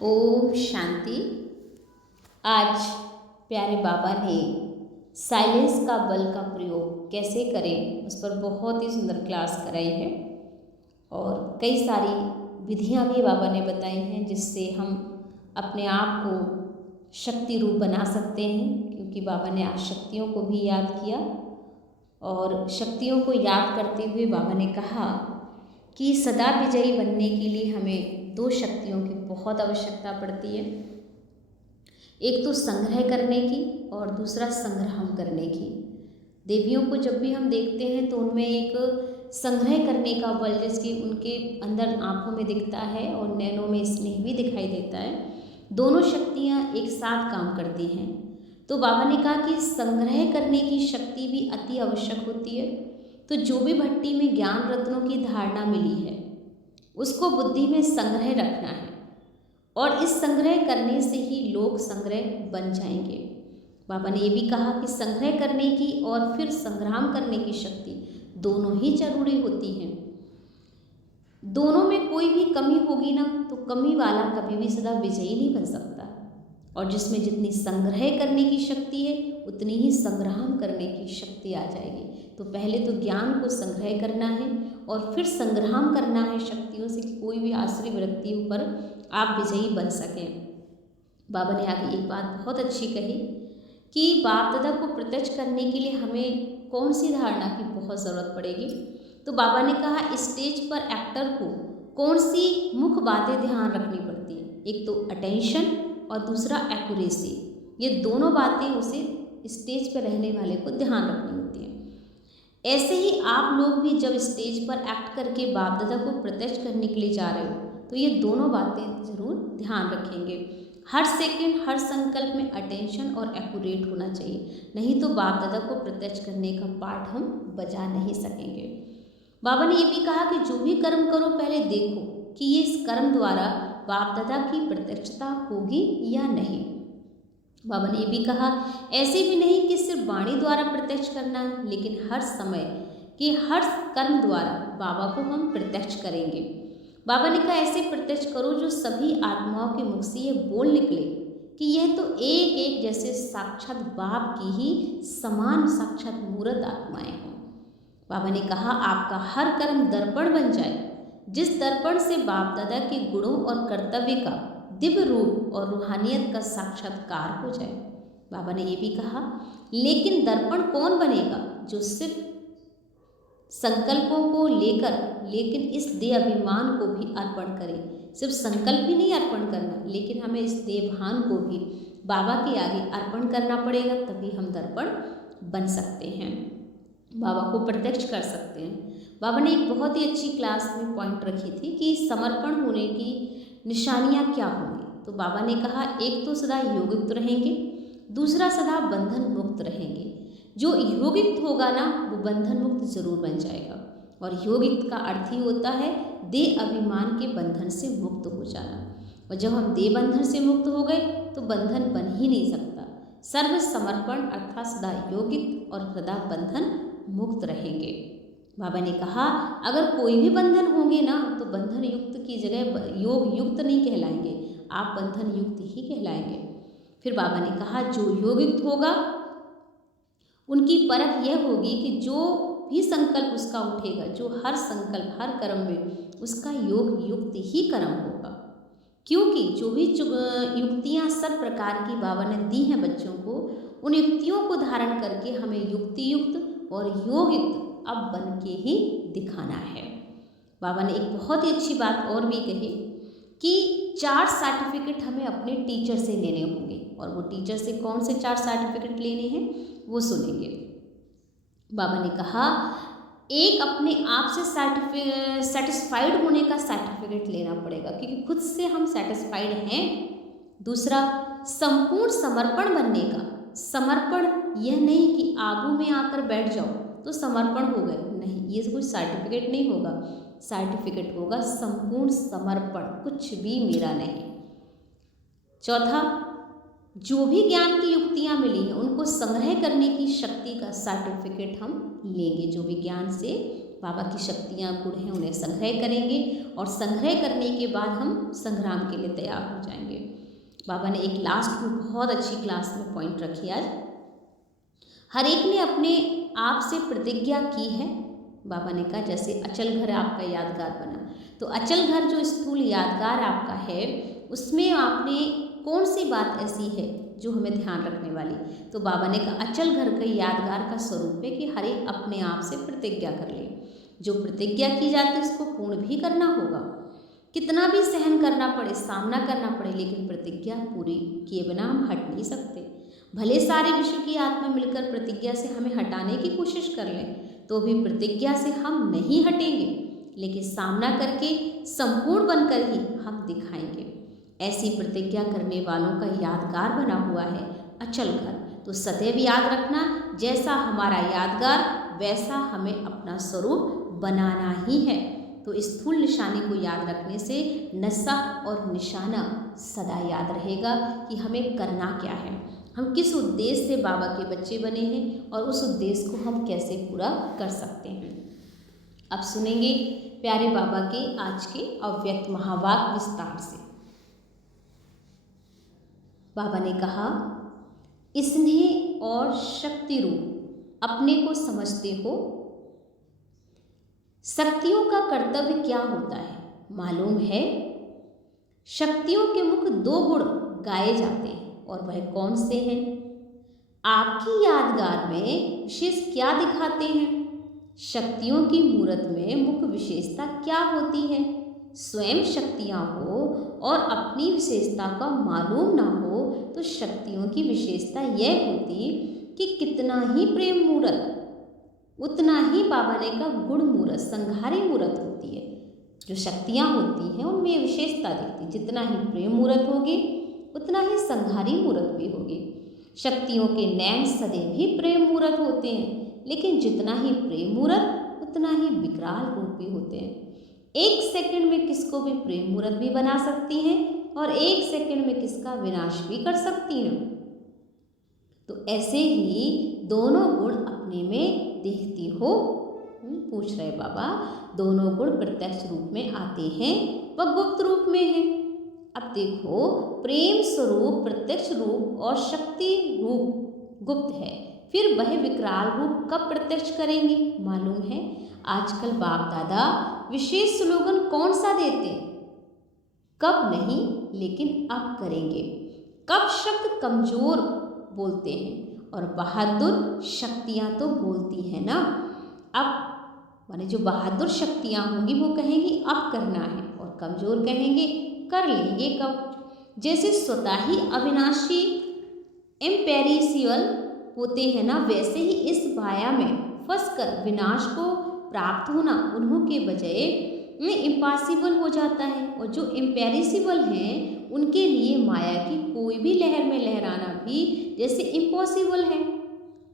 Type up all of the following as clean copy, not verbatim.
ओम शांति। आज प्यारे बाबा ने साइलेंस का बल का प्रयोग कैसे करें उस पर बहुत ही सुंदर क्लास कराई है और कई सारी विधियां भी बाबा ने बताई हैं जिससे हम अपने आप को शक्ति रूप बना सकते हैं, क्योंकि बाबा ने आज शक्तियों को भी याद किया और शक्तियों को याद करते हुए बाबा ने कहा कि सदा विजयी बनने के लिए हमें दो शक्तियों की बहुत आवश्यकता पड़ती है। एक तो संग्रह करने की और दूसरा संग्राम करने की। देवियों को जब भी हम देखते हैं तो उनमें एक संग्रह करने का बल जिसकी उनके अंदर आंखों में दिखता है और नैनों में स्नेह भी दिखाई देता है। दोनों शक्तियाँ एक साथ काम करती हैं। तो बाबा ने कहा कि संग्रह करने की शक्ति भी अति आवश्यक होती है। तो जो भी भट्टी में ज्ञान रत्नों की धारणा मिली है उसको बुद्धि में संग्रह रखना है और इस संग्रह करने से ही लोक संग्रह बन जाएंगे। बाबा ने ये भी कहा कि संग्रह करने की और फिर संग्राम करने की शक्ति दोनों ही जरूरी होती हैं। दोनों में कोई भी कमी होगी ना तो कमी वाला कभी भी सदा विजयी नहीं बन सकता। और जिसमें जितनी संग्रह करने की शक्ति है उतनी ही संग्राम करने की शक्ति आ जाएगी। तो पहले तो ज्ञान को संग्रह करना है और फिर संग्राम करना है शक्तियों से कि कोई भी आश्रय विरक्तियों पर आप विजयी बन सकें। बाबा ने आगे एक बात बहुत अच्छी कही कि बाप दादा को प्रत्यक्ष करने के लिए हमें कौन सी धारणा की बहुत ज़रूरत पड़ेगी। तो बाबा ने कहा स्टेज पर एक्टर को कौन सी मुख्य बातें ध्यान रखनी पड़ती है। एक तो अटेंशन और दूसरा एक्यूरेसी। ये दोनों बातें उसे स्टेज पर रहने वाले को ध्यान रखनी होती हैं। ऐसे ही आप लोग भी जब स्टेज पर एक्ट करके बाप दादा को प्रत्यक्ष करने के लिए जा रहे हो तो ये दोनों बातें ज़रूर ध्यान रखेंगे। हर सेकंड हर संकल्प में अटेंशन और एक्यूरेट होना चाहिए, नहीं तो बाप दादा को प्रत्यक्ष करने का पाठ हम बजा नहीं सकेंगे। बाबा ने ये भी कहा कि जो भी कर्म करो पहले देखो कि ये इस कर्म द्वारा बाप दादा की प्रत्यक्षता होगी या नहीं। बाबा ने ये भी कहा ऐसे भी नहीं कि सिर्फ वाणी द्वारा प्रत्यक्ष करना है, लेकिन हर समय कि हर कर्म द्वारा बाबा को हम प्रत्यक्ष करेंगे। बाबा ने कहा ऐसे प्रत्यक्ष करो जो सभी आत्माओं के मुख से ये बोल निकले कि यह तो एक एक जैसे साक्षात बाप की ही समान साक्षात मूर्त आत्माएं हों। बाबा ने कहा आपका हर कर्म दर्पण बन जाए, जिस दर्पण से बाप दादा के गुणों और कर्तव्य का दिव्य रूप और रूहानियत का साक्षात्कार हो जाए। बाबा ने ये भी कहा लेकिन दर्पण कौन बनेगा जो सिर्फ संकल्पों को लेकर लेकिन इस देह अभिमान को भी अर्पण करे। सिर्फ संकल्प ही नहीं अर्पण करना, लेकिन हमें इस देहभान को भी बाबा के आगे अर्पण करना पड़ेगा, तभी हम दर्पण बन सकते हैं, बाबा को प्रत्यक्ष कर सकते हैं। बाबा ने एक बहुत ही अच्छी क्लास में पॉइंट रखी थी कि समर्पण होने की निशानियाँ क्या होंगी। तो बाबा ने कहा एक तो सदा योगित रहेंगे, दूसरा सदा बंधन मुक्त रहेंगे। जो योगित होगा ना वो बंधन मुक्त जरूर बन जाएगा। और योगित का अर्थ ही होता है देह अभिमान के बंधन से मुक्त हो जाना। और जब हम देह बंधन से मुक्त हो गए तो बंधन बन ही नहीं सकता। सर्व समर्पण अर्थात सदा योगित और सदा बंधन मुक्त रहेंगे। बाबा ने कहा अगर कोई भी बंधन होंगे ना तो बंधन युक्त की जगह योग युक्त नहीं कहलाएंगे, आप बंधन युक्त ही कहलाएंगे। फिर बाबा ने कहा जो योगित होगा उनकी परख यह होगी कि जो भी संकल्प उसका उठेगा, जो हर संकल्प हर कर्म में उसका योग युक्त ही कर्म होगा। क्योंकि जो भी युक्तियाँ सब प्रकार की बाबा ने दी हैं बच्चों को, उन युक्तियों को धारण करके हमें युक्ति युक्त और योग युक्त अब बन के ही दिखाना है। बाबा ने एक बहुत ही अच्छी बात और भी कही कि 4 सर्टिफिकेट हमें अपने टीचर से लेने होंगे। और वो टीचर से कौन से 4 सर्टिफिकेट लेने हैं वो सुनेंगे। बाबा ने कहा एक अपने आप से सेटिस्फाइड होने का सर्टिफिकेट लेना पड़ेगा, क्योंकि खुद से हम सेटिस्फाइड हैं। दूसरा संपूर्ण समर्पण बनने का। समर्पण यह नहीं कि आगू में आकर बैठ जाओ तो समर्पण हो गए, नहीं, ये कोई सर्टिफिकेट नहीं होगा। सर्टिफिकेट होगा संपूर्ण समर्पण, कुछ भी मेरा नहीं। चौथा जो भी ज्ञान की युक्तियाँ मिली हैं उनको संग्रह करने की शक्ति का सर्टिफिकेट हम लेंगे। जो भी ज्ञान से बाबा की शक्तियाँ गुण हैं उन्हें संग्रह करेंगे और संग्रह करने के बाद हम संग्राम के लिए तैयार हो जाएंगे। बाबा ने एक लास्ट में बहुत अच्छी क्लास में पॉइंट रखी आज। हर एक ने अपने आप से प्रतिज्ञा की है। बाबा ने कहा जैसे अचल घर आपका यादगार बना, तो अचल घर जो स्थूल यादगार आपका है उसमें आपने कौन सी बात ऐसी है जो हमें ध्यान रखने वाली। तो बाबा ने कहा अचल घर के यादगार का स्वरूप है कि हर एक अपने आप से प्रतिज्ञा कर ले। जो प्रतिज्ञा की जाती है उसको पूर्ण भी करना होगा, कितना भी सहन करना पड़े, सामना करना पड़े, लेकिन प्रतिज्ञा पूरी किए बिना हम हट नहीं सकते। भले सारे विश्व की आत्मा मिलकर प्रतिज्ञा से हमें हटाने की कोशिश कर लें तो भी प्रतिज्ञा से हम नहीं हटेंगे, लेकिन सामना करके संपूर्ण बनकर ही हम दिखाएंगे। ऐसी प्रतिज्ञा करने वालों का यादगार बना हुआ है अचल घर। तो सदैव याद रखना, जैसा हमारा यादगार वैसा हमें अपना स्वरूप बनाना ही है। तो इस स्थूल निशानी को याद रखने से नशा और निशाना सदा याद रहेगा कि हमें करना क्या है, हम किस उद्देश्य से बाबा के बच्चे बने हैं और उस उद्देश्य को हम कैसे पूरा कर सकते हैं। अब सुनेंगे प्यारे बाबा के आज के अव्यक्त महावाक्य विस्तार से। बाबा ने कहा, स्नेह और शक्ति रूप अपने को समझते हो। शक्तियों का कर्तव्य क्या होता है मालूम है? शक्तियों के मुख्य 2 गुण गाए जाते हैं और वह कौन से हैं? आपकी यादगार में विशेष क्या दिखाते हैं? शक्तियों की मूर्त में मुख्य विशेषता क्या होती है? स्वयं शक्तियाँ हो और अपनी विशेषता का मालूम ना हो तो शक्तियों की विशेषता यह होती कि कितना ही प्रेम मूर्त उतना ही बाबा ने का गुण मूर्त, संघारी मूर्त होती है। जो शक्तियाँ होती हैं उनमें विशेषता दिखती, जितना ही प्रेम मूर्त होगी उतना ही संघारी मूर्त भी होगी। शक्तियों के नैन सदैव ही प्रेम मूर्त होते हैं, लेकिन जितना ही प्रेम मूर्त उतना ही विकराल रूप भी होते हैं। 1 सेकंड में किसको भी प्रेम मूर्त भी बना सकती हैं और 1 सेकंड में किसका विनाश भी कर सकती हैं। तो ऐसे ही दोनों गुण अपने में देखती हो। पूछ रहे बाबा, दोनों गुण प्रत्यक्ष रूप में आते हैं व गुप्त रूप में हैं। अब देखो, प्रेम स्वरूप प्रत्यक्ष रूप और शक्ति रूप गुप्त है, फिर वह विकराल रूप कब प्रत्यक्ष करेंगे मालूम है? आजकल बाप दादा विशेष स्लोगन कौन सा देते हैं? कब नहीं, लेकिन अब करेंगे। कब शब्द कमजोर बोलते हैं और बहादुर शक्तियाँ तो बोलती हैं ना। अब माने जो बहादुर शक्तियाँ होंगी वो कहेंगी अब करना है, और कमजोर कहेंगे कर लेंगे कब। जैसे स्वतः ही अविनाशी इम्पेरिशियल होते हैं ना, वैसे ही इस माया में फंसकर विनाश को प्राप्त होना उन्हों के बजाय इम्पॉसिबल हो जाता है। और जो इम्पेरिसिबल हैं उनके लिए माया की कोई भी लहर में लहराना भी जैसे इम्पॉसिबल है।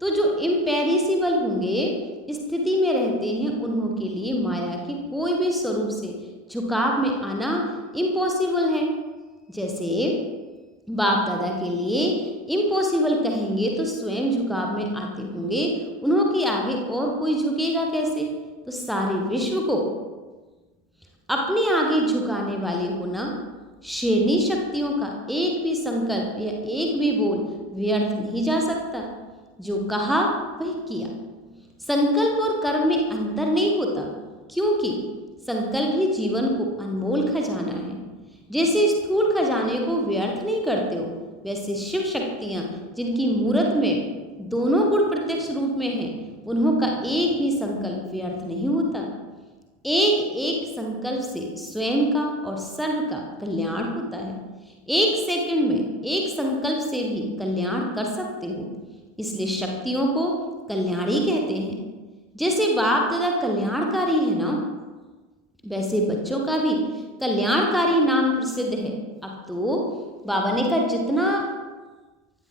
तो जो इम्पेरिसिबल होंगे, स्थिति में रहते हैं, उन्हों के लिए माया की कोई भी स्वरूप से झुकाव में आना इम्पॉसिबल है। जैसे बाप दादा के लिए इम्पॉसिबल कहेंगे तो स्वयं झुकाव में आते होंगे, उन्हों के आगे और कोई झुकेगा कैसे? तो सारे विश्व को अपने आगे झुकाने वाले होना, शेरनी शक्तियों का एक भी संकल्प या एक भी बोल व्यर्थ नहीं जा सकता। जो कहा वह किया। संकल्प और कर्म में अंतर नहीं होता, क्योंकि संकल्प ही जीवन को अनमोल खजाना है। जैसे स्थूल खजाने को व्यर्थ नहीं करते हो, वैसे शिव शक्तियाँ जिनकी मूर्त में दोनों गुण प्रत्यक्ष रूप में हैं, उन्हों का एक भी संकल्प व्यर्थ नहीं होता। एक एक संकल्प से स्वयं का और सर्व का कल्याण होता है। 1 सेकंड में एक संकल्प से भी कल्याण कर सकते हो, इसलिए शक्तियों को कल्याणी कहते हैं। जैसे बाप दादा कल्याणकारी है ना, वैसे बच्चों का भी कल्याणकारी नाम प्रसिद्ध है। अब तो बाबा ने कहा जितना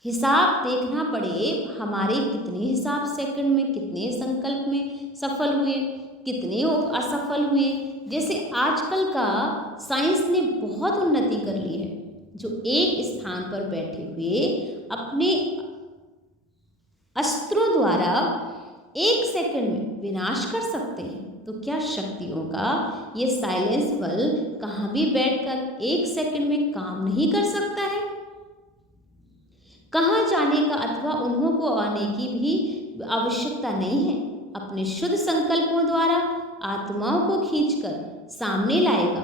हिसाब देखना पड़े, हमारे कितने हिसाब सेकंड में, कितने संकल्प में सफल हुए, कितने असफल हुए। जैसे आजकल का साइंस ने बहुत उन्नति कर ली है, जो एक स्थान पर बैठे हुए अपने अस्त्रों द्वारा 1 सेकंड में विनाश कर सकते हैं। तो क्या शक्तियों का ये साइलेंस बल्ब कहाँ भी बैठकर 1 सेकंड में काम नहीं कर सकता है? कहाँ जाने का अथवा उन्हों को आने की भी आवश्यकता नहीं है। अपने शुद्ध संकल्पों द्वारा आत्माओं को खींचकर सामने लाएगा।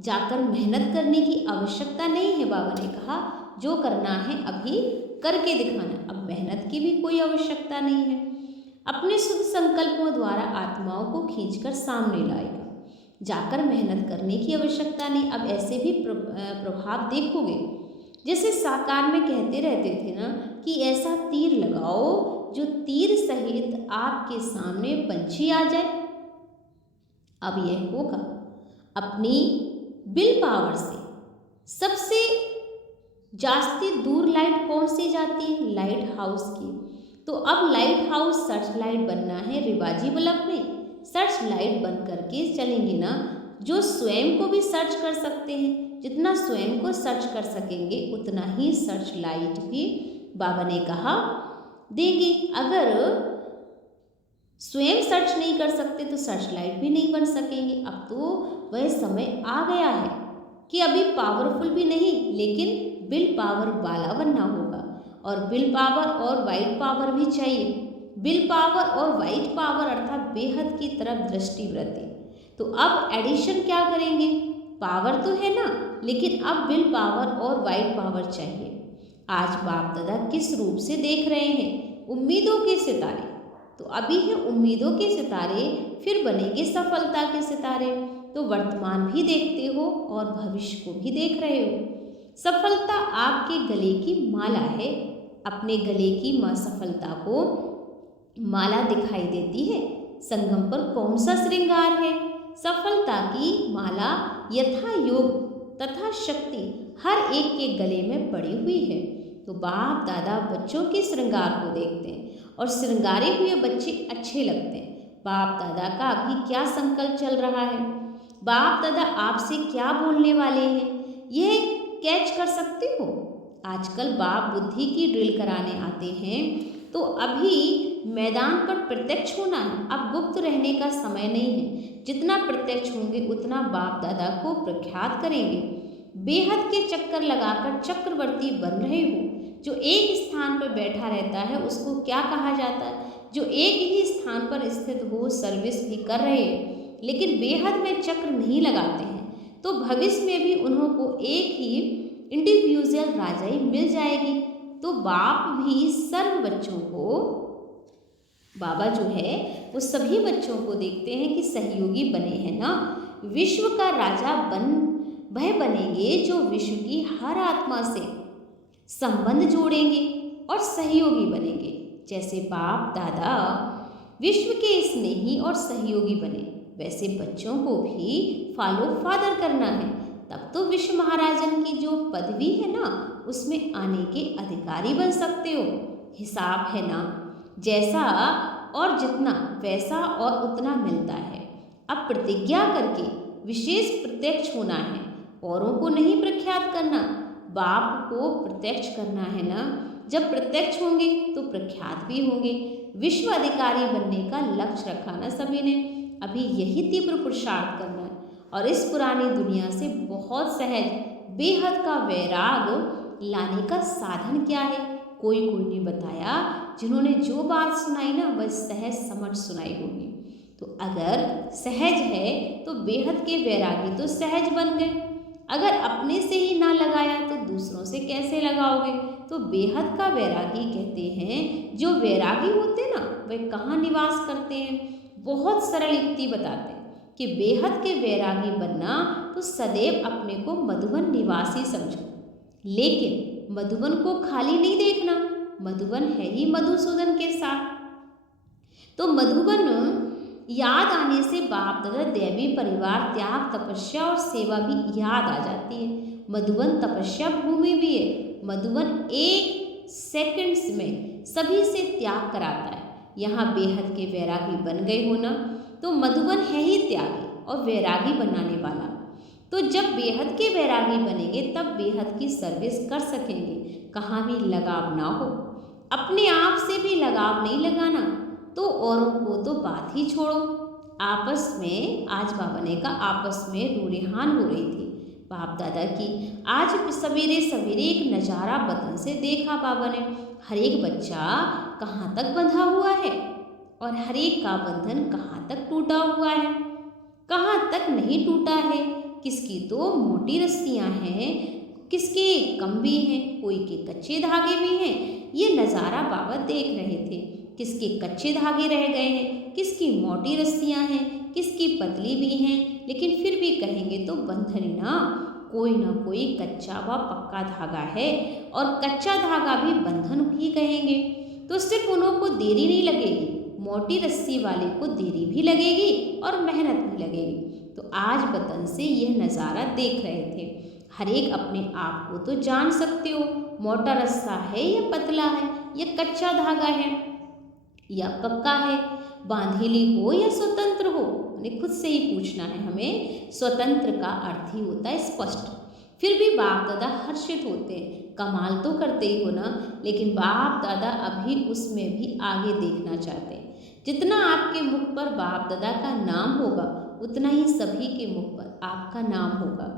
जाकर मेहनत करने की आवश्यकता नहीं है। बाबा ने कहा जो करना है अभी करके दिखाना, अब मेहनत की भी कोई आवश्यकता नहीं है। अपने शुद्ध संकल्पों द्वारा आत्माओं को खींचकर सामने लाएगा। जाकर मेहनत करने की आवश्यकता नहीं। अब ऐसे भी प्रभाव देखोगे, जैसे साकार में कहते रहते थे ना कि ऐसा तीर लगाओ जो तीर सहित आपके सामने पंछी आ जाए। अब यह होगा अपनी विल पावर से। सबसे जास्ती दूर लाइट कौन सी जाती है? लाइट हाउस की। तो अब लाइट हाउस सर्च लाइट बनना है रिवाजी बल्ब में। सर्च लाइट बन करके चलेंगे ना, जो स्वयं को भी सर्च कर सकते हैं। जितना स्वयं को सर्च कर सकेंगे उतना ही सर्च लाइट भी बाबा ने कहा देंगे। अगर स्वयं सर्च नहीं कर सकते तो सर्च लाइट भी नहीं बन सकेंगे। अब तो वह समय आ गया है कि अभी पावरफुल भी नहीं लेकिन विल पावर वाला बनना होगा। और विल पावर और वाइट पावर भी चाहिए। विल पावर और वाइट पावर अर्थात बेहद की तरफ दृष्टिवृत्ति। तो अब एडिशन क्या करेंगे? पावर तो है ना, लेकिन अब विल पावर और वाइट पावर चाहिए। आज बाप दादा किस रूप से देख रहे हैं? उम्मीदों के सितारे। तो अभी है उम्मीदों के सितारे, फिर बनेंगे सफलता के सितारे। तो वर्तमान भी देखते हो और भविष्य को भी देख रहे हो। सफलता आपके गले की माला है। अपने गले की सफलता को माला दिखाई देती है। संगम पर कौन सा श्रृंगार है? सफलता की माला यथा योग तथा शक्ति हर एक के गले में पड़ी हुई है। तो बाप दादा बच्चों के श्रृंगार को देखते हैं और श्रृंगारे हुए बच्चे अच्छे लगते हैं। बाप दादा का अभी क्या संकल्प चल रहा है? बाप दादा आपसे क्या बोलने वाले हैं? यह कैच कर सकते हो? आजकल बाप बुद्धि की ड्रिल कराने आते हैं। तो अभी मैदान पर प्रत्यक्ष होना है। अब गुप्त रहने का समय नहीं है। जितना प्रत्यक्ष होंगे उतना बाप दादा को प्रख्यात करेंगे। बेहद के चक्कर लगाकर चक्रवर्ती बन रहे हो। जो एक स्थान पर बैठा रहता है उसको क्या कहा जाता है? जो एक ही स्थान पर स्थित हो, सर्विस भी कर रहे हैं लेकिन बेहद में चक्र नहीं लगाते हैं, तो भविष्य में भी उन्हों को एक ही इंडिविजुअल राजाई मिल जाएगी। तो बाप भी सर्व बच्चों को, बाबा जो है वो सभी बच्चों को देखते हैं कि सहयोगी बने हैं ना। विश्व का राजा वह बनेंगे जो विश्व की हर आत्मा से संबंध जोड़ेंगे और सहयोगी बनेंगे। जैसे बाप दादा विश्व के स्नेही और सहयोगी बने, वैसे बच्चों को भी फॉलो फादर करना है। तब तो विश्व महाराजन की जो पदवी है ना उसमें आने के अधिकारी बन सकते हो। हिसाब है ना, जैसा और जितना वैसा और उतना मिलता है। अब प्रतिज्ञा करके विशेष प्रत्यक्ष होना है, औरों को नहीं प्रख्यात करना, बाप को प्रत्यक्ष करना है ना। जब प्रत्यक्ष होंगे तो प्रख्यात भी होंगे। विश्व अधिकारी बनने का लक्ष्य रखा ना सभी ने। अभी यही तीव्र पुरुषार्थ करना है और इस पुरानी दुनिया से बहुत सहज बेहद का वैराग लाने का साधन क्या है? कोई नहीं बताया। जिन्होंने जो बात सुनाई ना वह सहज समझ सुनाई होगी। तो अगर सहज है तो बेहद के वैरागी तो सहज बन गए। अगर अपने से ही ना लगाया तो दूसरों से कैसे लगाओगे? तो बेहद का वैरागी कहते हैं, जो वैरागी होते ना वे कहाँ निवास करते हैं? बहुत सरल युक्ति बताते हैं कि बेहद के वैरागी बनना तो सदैव अपने को मधुबन निवासी समझो। लेकिन मधुबन को खाली नहीं देखना, मधुबन है ही मधुसूदन के साथ। तो मधुबन याद आने से बाप दादा, दैवी परिवार, त्याग, तपस्या और सेवा भी याद आ जाती है। मधुबन तपस्या भूमि भी है। मधुबन 1 सेकंड्स में सभी से त्याग कराता है। यहाँ बेहद के वैरागी बन गए हो ना, तो मधुबन है ही त्यागी और वैरागी बनाने वाला। तो जब बेहद के वैरागी बनेंगे तब बेहद की सर्विस कर सकेंगे। कहाँ भी लगाव ना हो, अपने आप से भी लगाव नहीं लगाना, तो औरों को तो बात ही छोड़ो। आपस में, आज बाबा ने कहा, आपस में रूरेहान हो रही थी बाप दादा की। आज सवेरे सवेरे एक नज़ारा बदन से देखा बाबा ने। हर एक बच्चा कहाँ तक बंधा हुआ है और हर एक का बंधन कहाँ तक टूटा हुआ है, कहाँ तक नहीं टूटा है। किसकी तो मोटी रस्सियाँ हैं, किसके कम भी हैं, कोई के कच्चे धागे भी हैं। ये नज़ारा बाबा देख रहे थे। किसके कच्चे धागे रह गए हैं, किसकी मोटी रस्सियाँ हैं, किसकी पतली भी हैं, लेकिन फिर भी कहेंगे तो बंधन ना कोई कच्चा व पक्का धागा है, और कच्चा धागा भी बंधन ही कहेंगे। तो सिर्फ उन्हों को देरी नहीं लगेगी, मोटी रस्सी वाले को देरी भी लगेगी और मेहनत भी लगेगी। तो आज बतन से यह नज़ारा देख रहे थे। हर एक अपने आप को तो जान सकते हो, मोटा रस्सा है या पतला है, या कच्चा धागा है या पक्का है, बांधेली हो या स्वतंत्र हो। हमें खुद से ही पूछना है हमें। स्वतंत्र का अर्थ ही होता है स्पष्ट। फिर भी बाप दादा हर्षित होते हैं, कमाल तो करते ही हो ना, लेकिन बाप दादा अभी उसमें भी आगे देखना चाहते हैं। जितना आपके मुख पर बाप दादा का नाम होगा, उतना ही सभी के मुख पर आपका नाम होगा।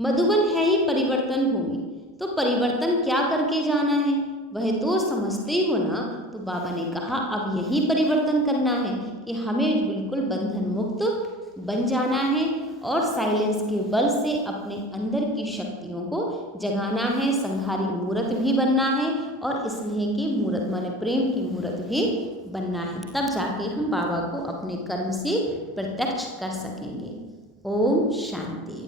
मधुबन है ही परिवर्तन भूमि, तो परिवर्तन क्या करके जाना है वह तो समझते ही हो ना। तो बाबा ने कहा अब यही परिवर्तन करना है कि हमें बिल्कुल बंधन मुक्त बन जाना है और साइलेंस के बल से अपने अंदर की शक्तियों को जगाना है। संघारी मूर्त भी बनना है और स्नेह की मूर्त माने प्रेम की मूर्त भी बनना है। तब जाके हम बाबा को अपने कर्म से प्रत्यक्ष कर सकेंगे। ओम शांति।